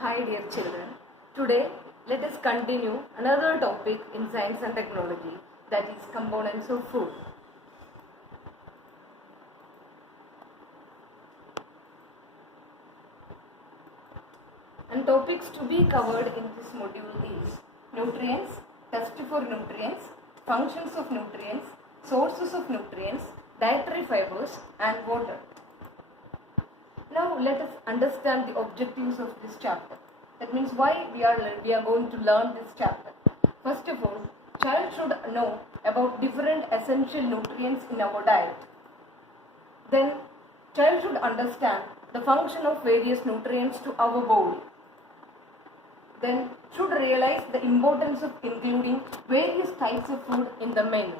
Hi dear children, today let us continue another topic in science and technology, that is components of food. And topics to be covered in this module is nutrients, test for nutrients, functions of nutrients, sources of nutrients, dietary fibers and water. Now let us understand the objectives of this chapter. That means why we are going to learn this chapter. First of all, child should know about different essential nutrients in our diet. Then child should understand the function of various nutrients to our body. Then should realize the importance of including various types of food in the menu.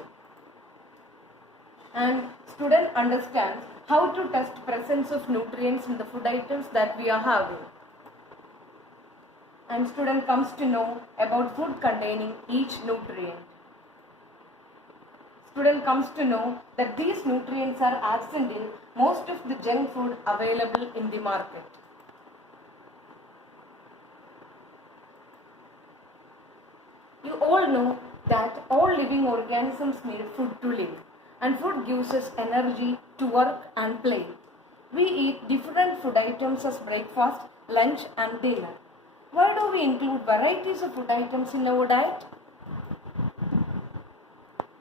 And student understands how to test presence of nutrients in the food items that we are having. And student comes to know about food containing each nutrient. Student comes to know that these nutrients are absent in most of the junk food available in the market. You all know that all living organisms need food to live, and food gives us energy to work and play. We eat different food items as breakfast, lunch and dinner. Why do we include varieties of food items in our diet?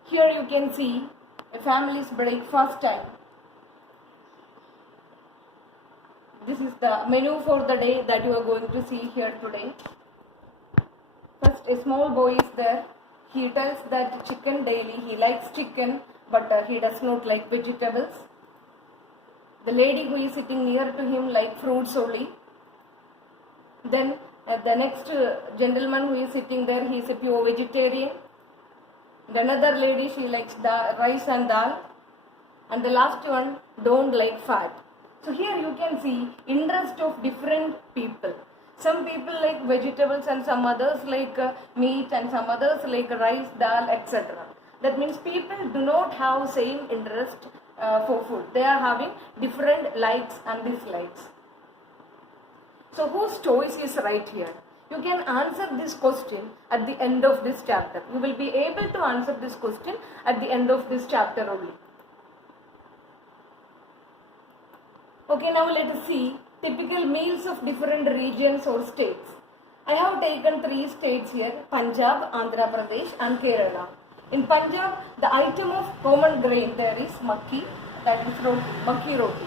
Here you can see a family's breakfast time. This is the menu for the day that you are going to see here today. First, a small boy is there. He tells that chicken daily. He likes chicken, but he does not like vegetables. The lady who is sitting near to him likes fruits only. Then the next gentleman who is sitting there, he is a pure vegetarian. The another lady, she likes rice and dal. And the last one don't like fat. So here you can see interest of different people. Some people like vegetables and some others like meat and some others like rice, dal, etc. That means people do not have same interest for food. They are having different likes and dislikes. So whose choice is right here? You can answer this question at the end of this chapter. You will be able to answer this question at the end of this chapter only. Okay, now let us see typical meals of different regions or states. I have taken 3 states here: Punjab, Andhra Pradesh and Kerala. In Punjab, the item of common grain there is makki, that is roti, makki roti.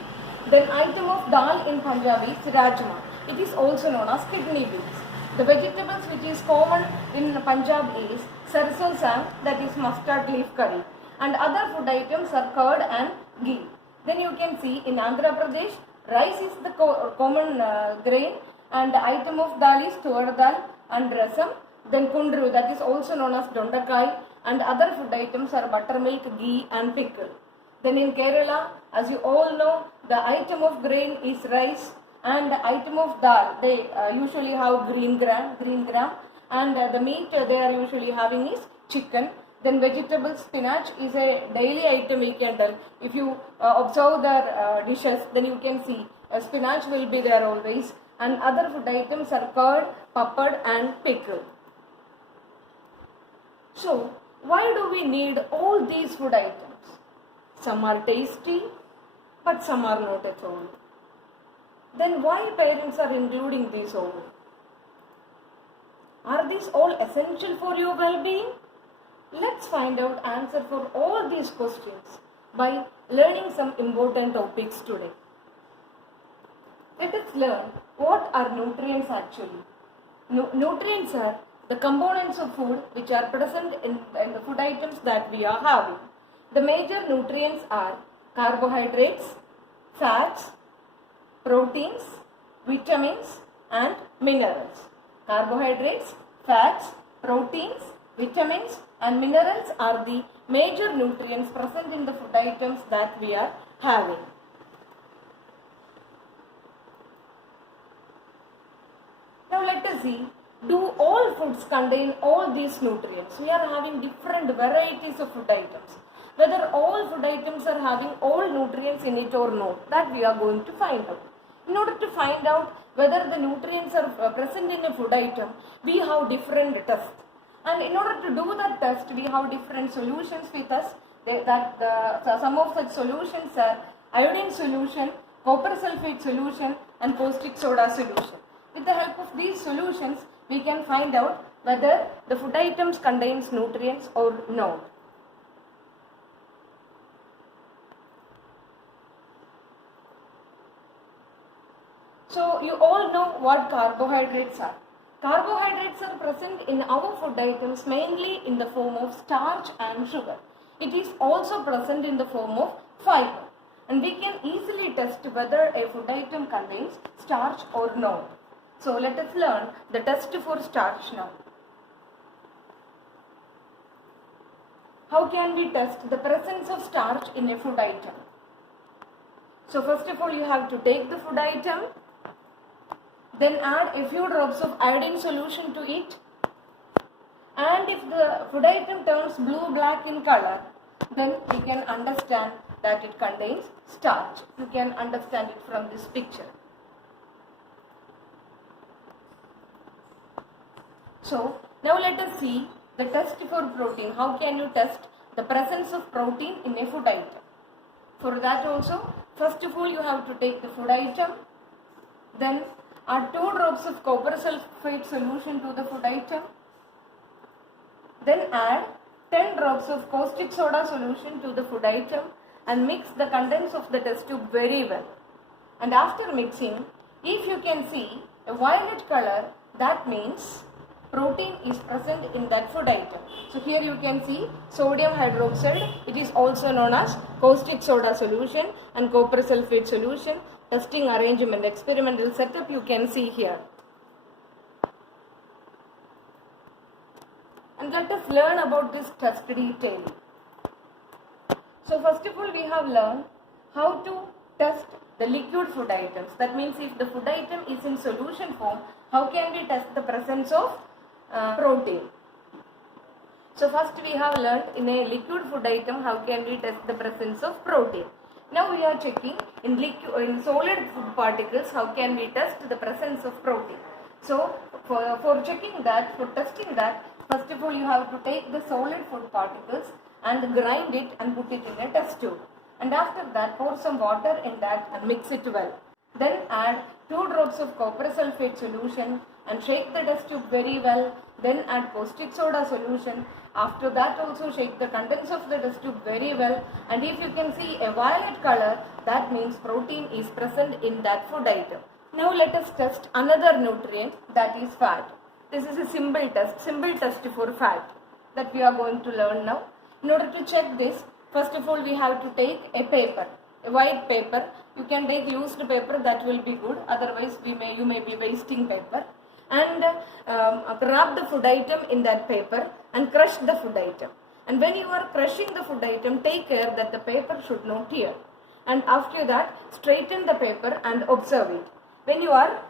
Then item of dal in Punjabi is rajma. It is also known as kidney beans. The vegetables which is common in Punjab is sarson saag, that is mustard leaf curry. And other food items are curd and ghee. Then you can see in Andhra Pradesh, rice is the common grain, and the item of dal is tur dal and rasam. Then kundru, that is also known as dondakai, and other food items are buttermilk, ghee and pickle. Then in Kerala, as you all know, the item of grain is rice, and the item of dal, they usually have green gram, and the meat they are usually having is chicken. Then vegetable spinach is a daily item we can tell. If you observe their dishes, then you can see spinach will be there always. And other food items are curd, papad and pickle. So, why do we need all these food items? Some are tasty, but some are not at all. Then why parents are including these all? Are these all essential for your well-being? Let's find out answer for all these questions by learning some important topics today. Let us learn what are nutrients actually. Nutrients are the components of food which are present in the food items that we are having. The major nutrients are carbohydrates, fats, proteins, vitamins and minerals. Carbohydrates, fats, proteins, vitamins and minerals are the major nutrients present in the food items that we are having. Now let us see, do all foods contain all these nutrients? We are having different varieties of food items. Whether all food items are having all nutrients in it or not, that we are going to find out. In order to find out whether the nutrients are present in a food item, we have different tests. And in order to do that test, we have different solutions with us. Some of such solutions are iodine solution, copper sulfate solution, and caustic soda solution. With the help of these solutions, we can find out whether the food items contains nutrients or not. So you all know what carbohydrates are. Carbohydrates are present in our food items mainly in the form of starch and sugar. It is also present in the form of fiber. And we can easily test whether a food item contains starch or not. So let us learn the test for starch now. How can we test the presence of starch in a food item? So first of all, you have to take the food item, then add a few drops of iodine solution to it, and if the food item turns blue-black in color, then we can understand that it contains starch. You can understand it from this picture. So now let us see the test for protein. How can you test the presence of protein in a food item? For that also, first of all, you have to take the food item, then add 2 drops of copper sulfate solution to the food item, then add 10 drops of caustic soda solution to the food item and mix the contents of the test tube very well. And after mixing, if you can see a violet color, that means protein is present in that food item. So here you can see sodium hydroxide, it is also known as caustic soda solution, and copper sulfate solution. Testing arrangement, experimental setup you can see here. And let us learn about this test detail. So first of all, we have learned how to test the liquid food items. That means if the food item is in solution form, how can we test the presence of protein? So first we have learned in a liquid food item how can we test the presence of protein. Now we are checking in solid food particles how can we test the presence of protein. So for checking that, for testing that, first of all you have to take the solid food particles and grind it and put it in a test tube. And after that pour some water in that and mix it well. Then add 2 drops of copper sulfate solution and shake the test tube very well. Then add caustic soda solution. After that also shake the contents of the test tube very well. And if you can see a violet color, that means protein is present in that food item. Now let us test another nutrient, that is fat. This is a simple test for fat that we are going to learn now. In order to check this, first of all we have to take a paper, a white paper. You can take used paper, that will be good, otherwise you may be wasting paper. And wrap the food item in that paper and crush the food item. And when you are crushing the food item, take care that the paper should not tear. And after that, straighten the paper and observe it. When you are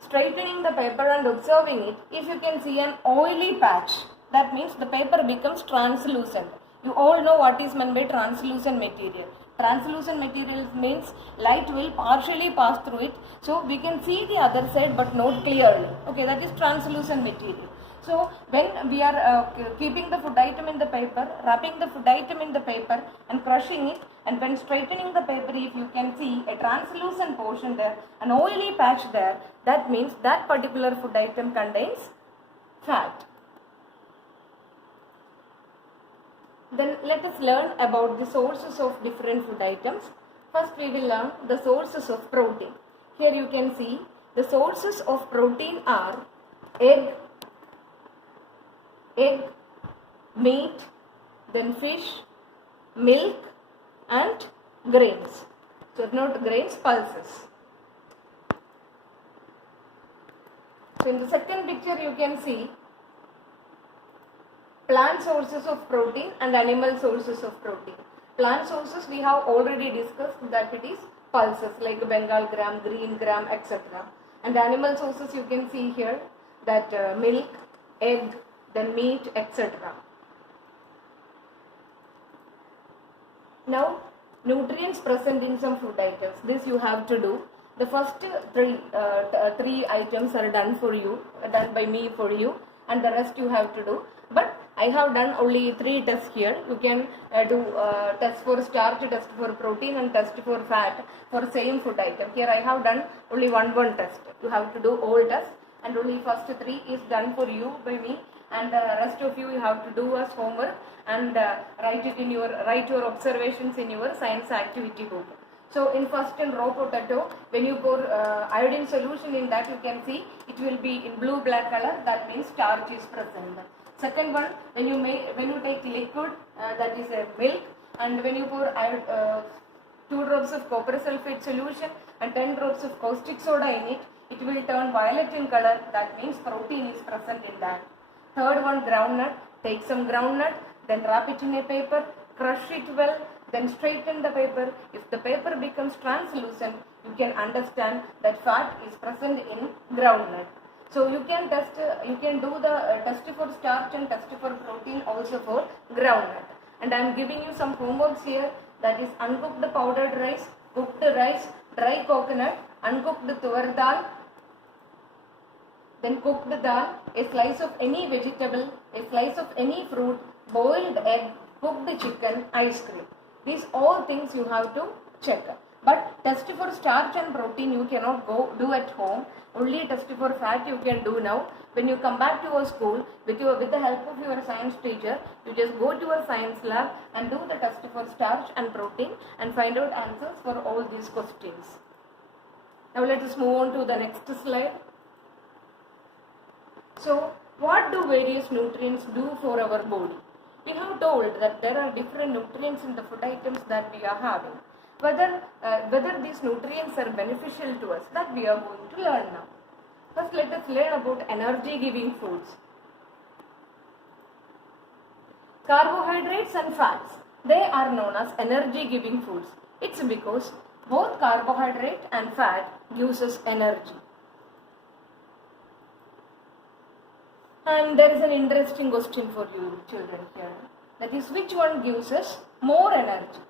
straightening the paper and observing it, if you can see an oily patch, that means the paper becomes translucent. You all know what is meant by translucent material. Translucent material means light will partially pass through it, so we can see the other side but not clearly. Okay, that is translucent material. So when we are keeping the food item in the paper, wrapping the food item in the paper and crushing it, and when straightening the paper, if you can see a translucent portion there, an oily patch there, that means that particular food item contains fat. Then let us learn about the sources of different food items. First we will learn the sources of protein. Here you can see the sources of protein are egg, meat, then fish, milk and grains. So not grains, pulses. So in the second picture you can see plant sources of protein and animal sources of protein. Plant sources we have already discussed that it is pulses like Bengal gram, green gram, etc. And animal sources you can see here that milk, egg, then meat, etc. Now nutrients present in some food items. This you have to do. The first three items are done for you, done by me for you, and the rest you have to do. But I have done only 3 tests here. You can do test for starch, test for protein, and test for fat for same food item. Here I have done only one test. You have to do all tests, and only first 3 is done for you by me, and the rest of you have to do as homework and write your observations in your science activity book. So in raw potato, when you pour iodine solution in that, you can see it will be in blue black color. That means starch is present. Second one, when you take liquid, that is a milk, and when you pour 2 drops of copper sulfate solution and 10 drops of caustic soda in it, it will turn violet in color. That means protein is present in that. Third one, groundnut. Take some groundnut, then wrap it in a paper, crush it well, then straighten the paper. If the paper becomes translucent, you can understand that fat is present in groundnut. So you can do the test for starch and test for protein also for groundnut. And I am giving you some homeworks here, that is uncooked powdered rice, cooked rice, dry coconut, uncooked tuvar dal, then cooked dal, a slice of any vegetable, a slice of any fruit, boiled egg, cooked chicken, ice cream. These all things you have to check. But test for starch and protein you cannot go do at home. Only test for fat you can do now. When you come back to your school, with the help of your science teacher, you just go to your science lab and do the test for starch and protein and find out answers for all these questions. Now let us move on to the next slide. So what do various nutrients do for our body? We have told that there are different nutrients in the food items that we are having. Whether these nutrients are beneficial to us, that we are going to learn now. First, let us learn about energy-giving foods. Carbohydrates and fats, they are known as energy-giving foods. It's because both carbohydrate and fat gives us energy. And there is an interesting question for you children here. That is, which one gives us more energy?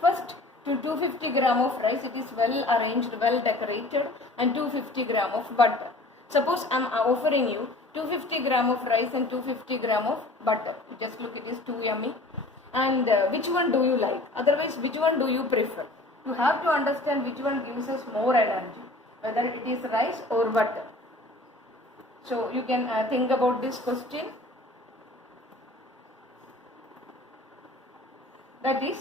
First, to 250 gram of rice, it is well arranged, well decorated, and 250 gram of butter. Suppose I am offering you 250 gram of rice and 250 gram of butter. Just look, it is too yummy. And which one do you like? Otherwise, which one do you prefer? You have to understand which one gives us more energy, whether it is rice or butter. So you can think about this question. That is,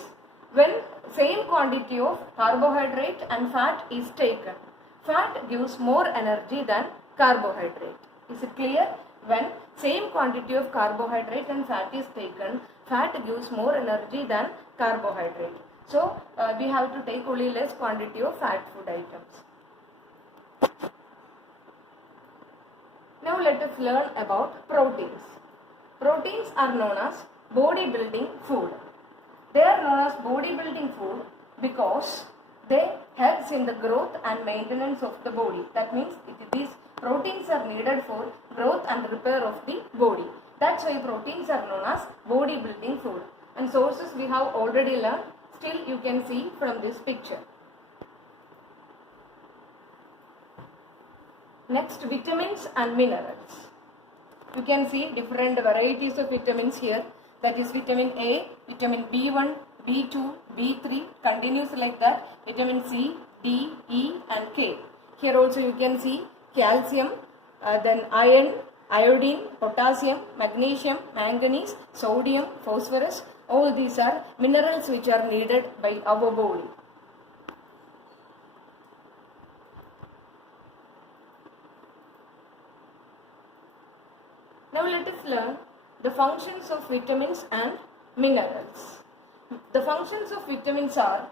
when same quantity of carbohydrate and fat is taken, fat gives more energy than carbohydrate. Is it clear? When same quantity of carbohydrate and fat is taken, fat gives more energy than carbohydrate. So we have to take only less quantity of fat food items. Now let us learn about proteins. Proteins are known as bodybuilding food. They are known as bodybuilding food because they help in the growth and maintenance of the body. That means these proteins are needed for growth and repair of the body. That's why proteins are known as bodybuilding food. And sources we have already learned. Still you can see from this picture. Next, vitamins and minerals. You can see different varieties of vitamins here. That is vitamin A, vitamin B1, B2, B3, continues like that. Vitamin C, D, E and K. Here also you can see calcium, then iron, iodine, potassium, magnesium, manganese, sodium, phosphorus. All these are minerals which are needed by our body. Now let us learn the functions of vitamins and minerals. The functions of vitamins are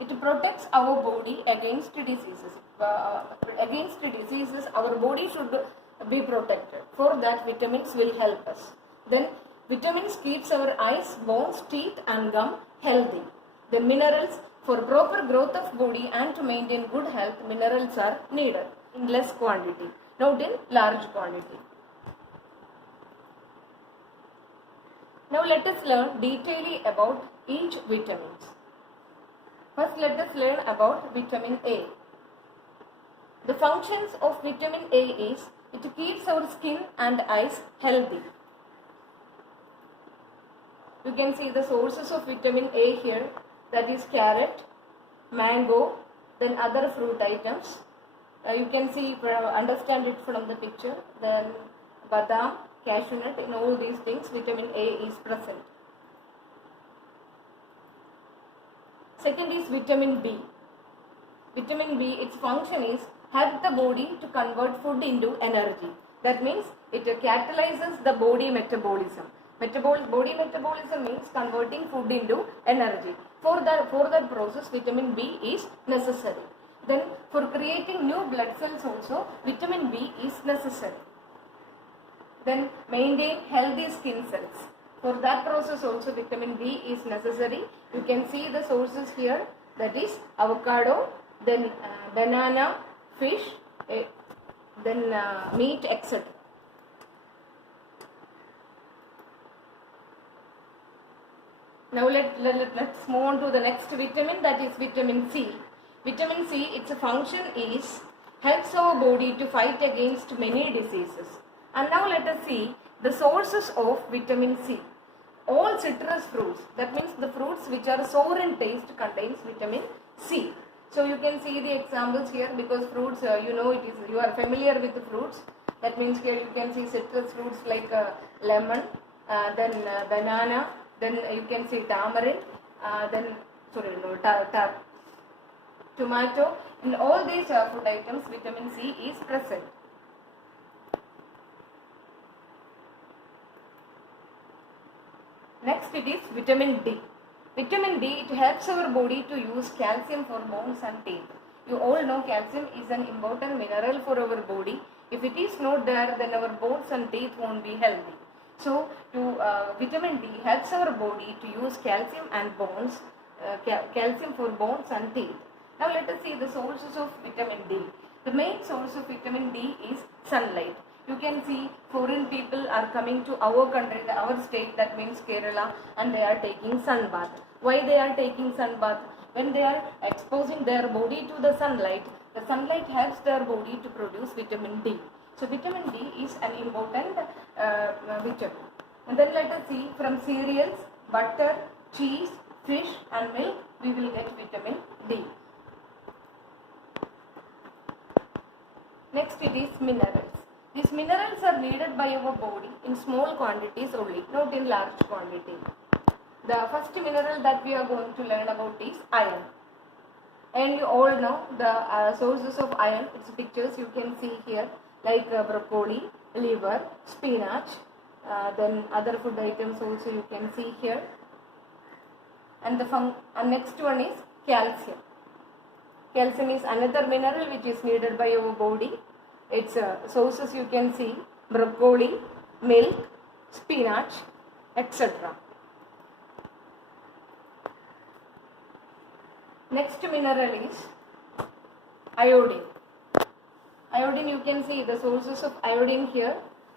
it protects our body against diseases. Our body should be protected. For that, vitamins will help us. Then vitamins keeps our eyes, bones, teeth and gum healthy. Then minerals, for proper growth of body and to maintain good health, minerals are needed in less quantity, not in large quantity. Now let us learn detailedly about each vitamins. First let us learn about vitamin A. The functions of vitamin A is it keeps our skin and eyes healthy. You can see the sources of vitamin A here, that is carrot, mango, then other fruit items. You can see, understand it from the picture, then badam, cashew nut, in all these things vitamin A is present. Second is vitamin B. Vitamin B, its function is help the body to convert food into energy. That means it catalyzes the body metabolism. Body metabolism means converting food into energy. For that process, vitamin B is necessary. Then for creating new blood cells also, vitamin B is necessary. Then maintain healthy skin cells. For that process also vitamin B is necessary. You can see the sources here, that is avocado, then banana, fish, then meat, etc. Now let's move on to the next vitamin, that is vitamin C. Vitamin C, its function is helps our body to fight against many diseases. And now let us see the sources of vitamin C. All citrus fruits, that means the fruits which are sour in taste, contains vitamin C. So you can see the examples here, because fruits, you are familiar with the fruits. That means here you can see citrus fruits like lemon, then banana, then you can see tamarind, tomato. In all these food items, vitamin C is present. Next it is vitamin D. Vitamin D, it helps our body to use calcium for bones and teeth. You all know calcium is an important mineral for our body. If it is not there, then our bones and teeth won't be healthy. So, vitamin D helps our body to use calcium and bones, calcium for bones and teeth. Now let us see the sources of vitamin D. The main source of vitamin D is sunlight. You can see foreign people are coming to our country, our state, that means Kerala, and they are taking sun bath. Why they are taking sun bath? When they are exposing their body to the sunlight helps their body to produce vitamin D. So vitamin D is an important vitamin. And then let us see, from cereals, butter, cheese, fish and milk, we will get vitamin D. Next it is minerals. These minerals are needed by our body in small quantities only, not in large quantity. The first mineral that we are going to learn about is iron. And you all know the sources of iron, its pictures you can see here, like broccoli, liver, spinach, then other food items also you can see here. And the next one is calcium. Calcium is another mineral which is needed by our body. Its sources you can see, broccoli, milk, spinach, etc. Next mineral is iodine. Iodine, you can see the sources of iodine here,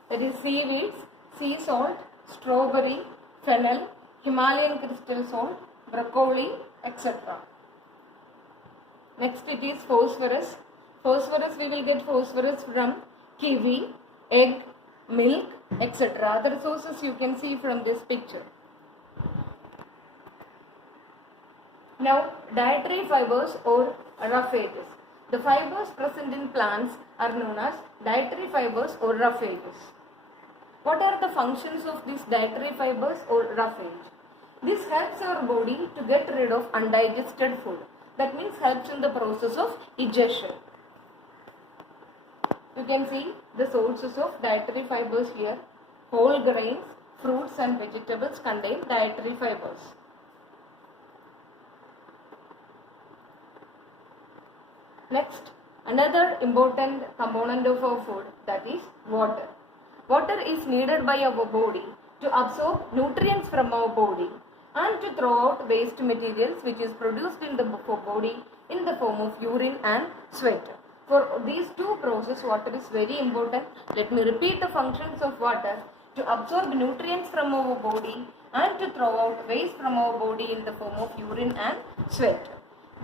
that is seaweeds, sea salt, strawberry, fennel, Himalayan crystal salt, broccoli, etc. Next it is phosphorus. Phosphorus, we will get phosphorus from kiwi, egg, milk, etc. Other sources you can see from this picture. Now, dietary fibers or roughages. The fibers present in plants are known as dietary fibers or roughages. What are the functions of these dietary fibers or roughage? This helps our body to get rid of undigested food. That means helps in the process of digestion. You can see the sources of dietary fibers here. Whole grains, fruits and vegetables contain dietary fibers. Next, another important component of our food, that is water. Water is needed by our body to absorb nutrients from our body and to throw out waste materials which is produced in the body in the form of urine and sweat. For these two processes, water is very important. Let me repeat the functions of water: to absorb nutrients from our body and to throw out waste from our body in the form of urine and sweat.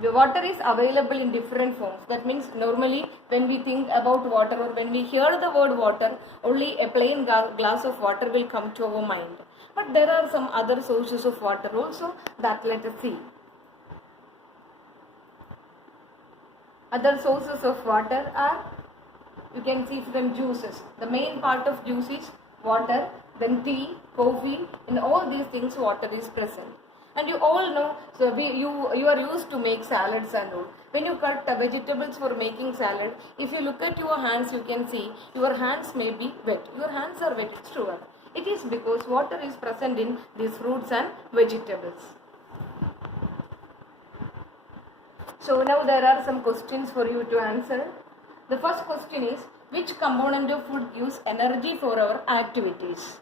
The water is available in different forms. That means normally when we think about water or when we hear the word water, only a plain glass of water will come to our mind. But there are some other sources of water also that let us see. Other sources of water are, you can see from juices. The main part of juice is water, then tea, coffee, in all these things water is present. And you all know, so you are used to make salads and all. When you cut vegetables for making salad, if you look at your hands, you can see your hands may be wet. Your hands are wet, it's true. It is because water is present in these fruits and vegetables. So now there are some questions for you to answer. The first question is, which component of food gives energy for our activities?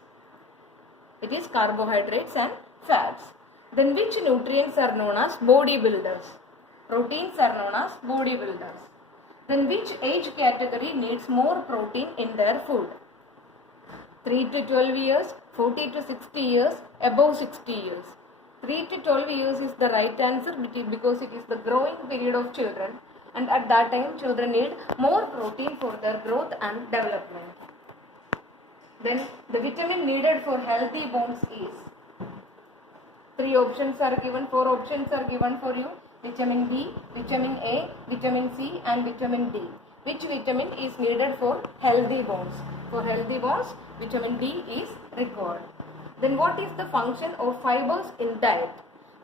It is carbohydrates and fats. Then which nutrients are known as body builders? Proteins are known as body builders. Then which age category needs more protein in their food? 3 to 12 years, 40 to 60 years, above 60 years. 3 to 12 years is the right answer because it is the growing period of children, and at that time children need more protein for their growth and development. Then the vitamin needed for healthy bones is, 3 options are given, 4 options are given for you: vitamin D, vitamin A, vitamin C and vitamin D. Which vitamin is needed for healthy bones? For healthy bones, vitamin D is required. Then what is the function of fibers in diet?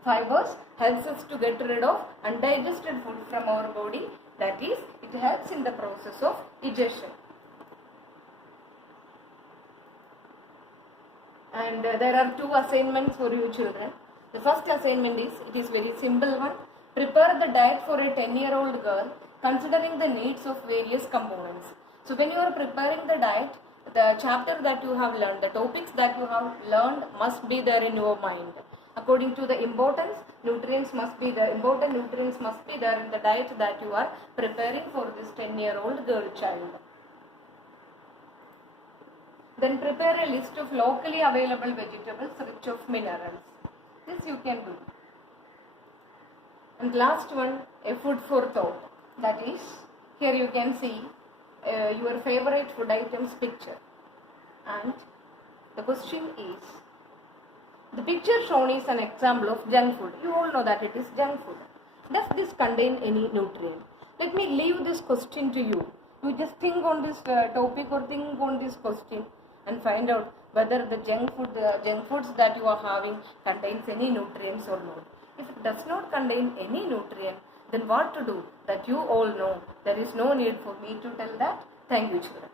Fibers helps us to get rid of undigested food from our body. That is, it helps in the process of digestion. And there are 2 assignments for you children. The first assignment is, it is very simple one. Prepare the diet for a 10-year-old girl considering the needs of various components. So when you are preparing the diet, the chapter that you have learned, the topics that you have learned must be there in your mind. According to the importance, nutrients must be there in the diet that you are preparing for this 10-year-old girl child. Then prepare a list of locally available vegetables rich of minerals. This you can do. And last one, a food for thought. That is, here you can see your favorite food items picture. And the question is, the picture shown is an example of junk food. You all know that it is junk food. Does this contain any nutrient? Let me leave this question to you. You just think on this topic or think on this question and find out whether the junk foods that you are having contains any nutrients or not. If it does not contain any nutrient, then what to do? That you all know. There is no need for me to tell that. Thank you, children.